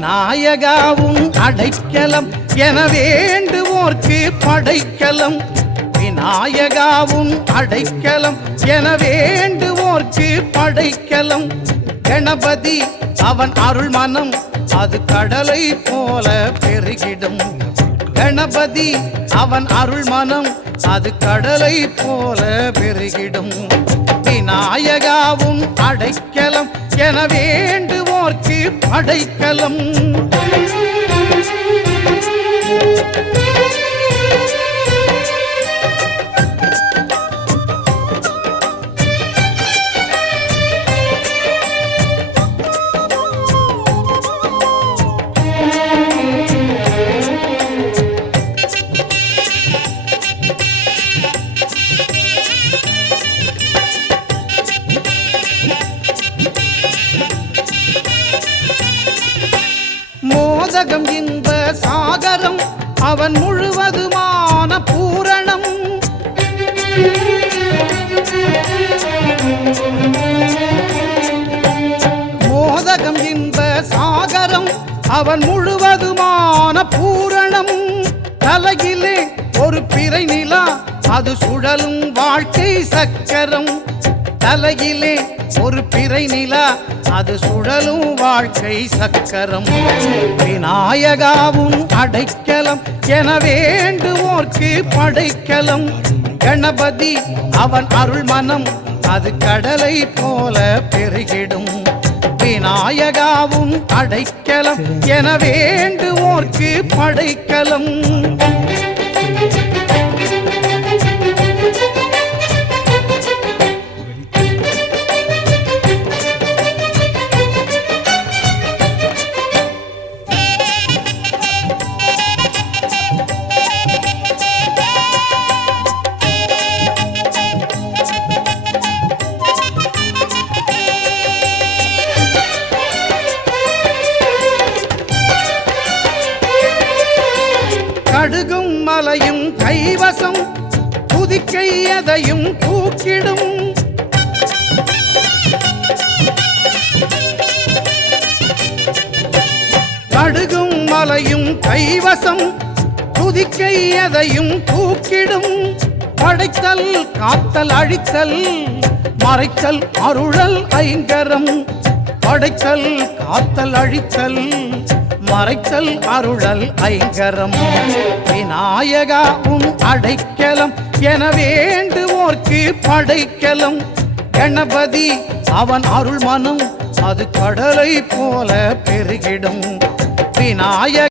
விநாயகாவும் அடைக்கலம் என வேண்டுவோர்க்கு படைக்கலம். விநாயகாவும் அடைக்கலம் என வேண்டுவோர்க்கு படைக்கலம். கணபதி அவன் அருள் மனம் அது கடலை போல பெருகிடும். கணபதி அவன் அருள் மனம் அது கடலை போல பெருகிடும். விநாயகாவும் அடைக்கலம் என வேண்டுவோர்க்கு படைக்கலம். மோதகம் இன்ப சாகரம் அவன் முழுவதுமான பூரணம். மோதகம் இன்ப சாகரம் அவன் முழுவதுமான பூரணம். தலையிலே ஒரு பிறை நிலா அது சுழலும் வாழ்க்கை சக்கரம். தலையிலே ஒரு பிறை நிலா அது சுழலும் வாழ்க்கை சக்கரம். விநாயகாவும் அடைக்கலம் என வேண்டுவோர்க்கு படைக்கலம். கணபதி அவன் அருள் மனம் அது கடலை போல பெருகிடும். விநாயகாவும் அடைக்கலம் என வேண்டுவோர்க்கு படைக்கலம். கடுகும் மலையும் கைவசம் புதிக்கை எதையும் தூக்கிடும். கடுகும் மலையும் கைவசம் புதிக்கை எதையும் தூக்கிடும். படைத்தல் காத்தல் அழித்தல் மறைத்தல் அருளல் ஐங்கரம். படைத்தல் காத்தல் அழித்தல் மறைத்தல் அருளல் ஐங்கரம். விநாயகாவும் அடைக்கலம் என வேண்டுவோர்க்கு படைக்கலம். கணபதி அவன் அருள் மனம் அது கடலை போல பெருகிடும். விநாயக